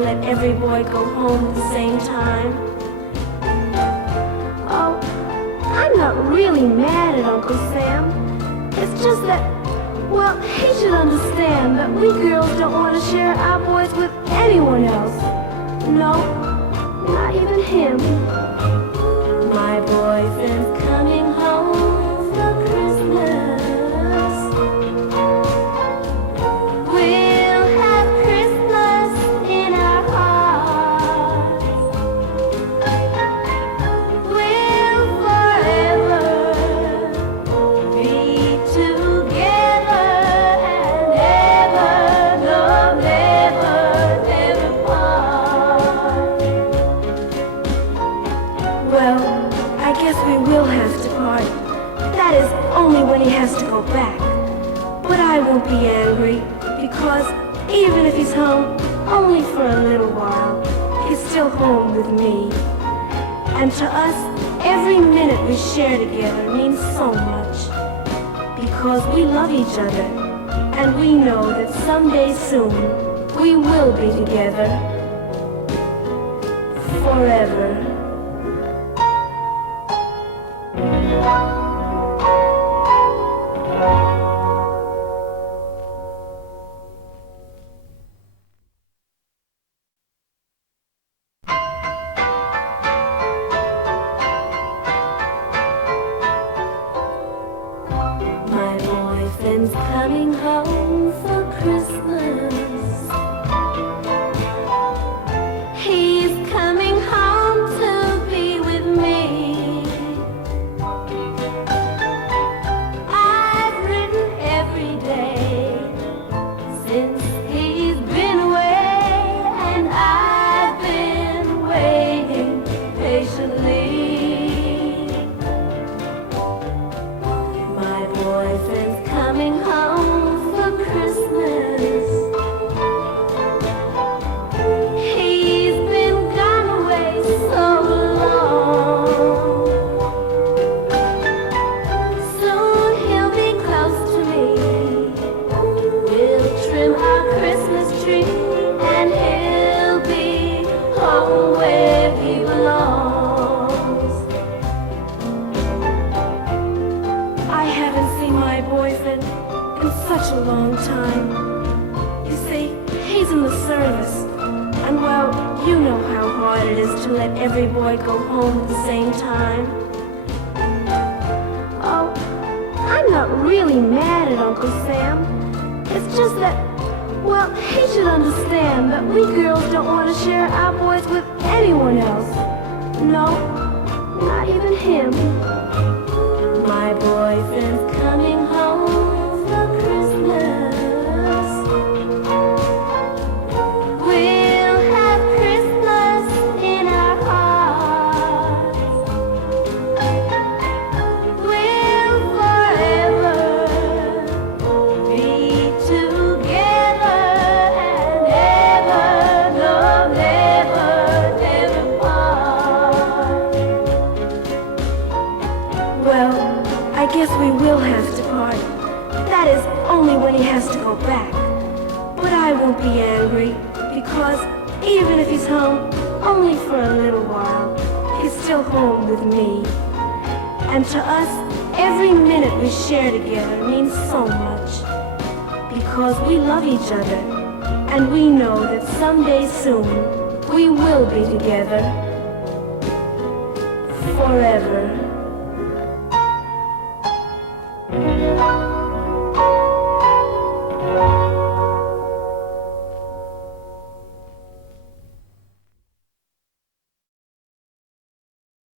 let every boy go home at the same time. Oh, I'm not really mad at Uncle Sam. It's just that, well, he should understand that we girls don't want to share our boys with anyone else. No, not even him. My boyfriend's coming home for Christmas. We'll have Christmas in our hearts. We'll forever be together and never, no, never, never part. Well, I guess we will have to part. That is only when he has to go back. But I won't be angry, because even if he's home only for a little while, he's still home with me. And to us, every minute we share together means so much. Because we love each other, and we know that someday soon we will be together forever. My boyfriend's coming home for Christmas. He's coming home to be with me. I've written every day since he's been away, and I've been waiting patiently. My boyfriend's coming home for Christmas. He's been gone away so long. Soon he'll be close to me. We'll trim our Christmas tree, and he'll be home where he belongs. I haven't seen my boyfriend in such a long time. You see, he's in the service. And well, you know how hard it is to let every boy go home at the same time. Oh, I'm not really mad at Uncle Sam. It's just that, well, he should understand that we girls don't want to share our boys with anyone else. No, not even him. My boyfriend's coming home for Christmas. We'll have Christmas in our hearts. We'll forever be together and never, no, never, never part. Well, I guess we will have to part. That is only when he has to go back. But I won't be angry, because even if he's home only for a little while, he's still home with me. And to us, every minute we share together means so much. Because we love each other, and we know that someday soon we will be together forever.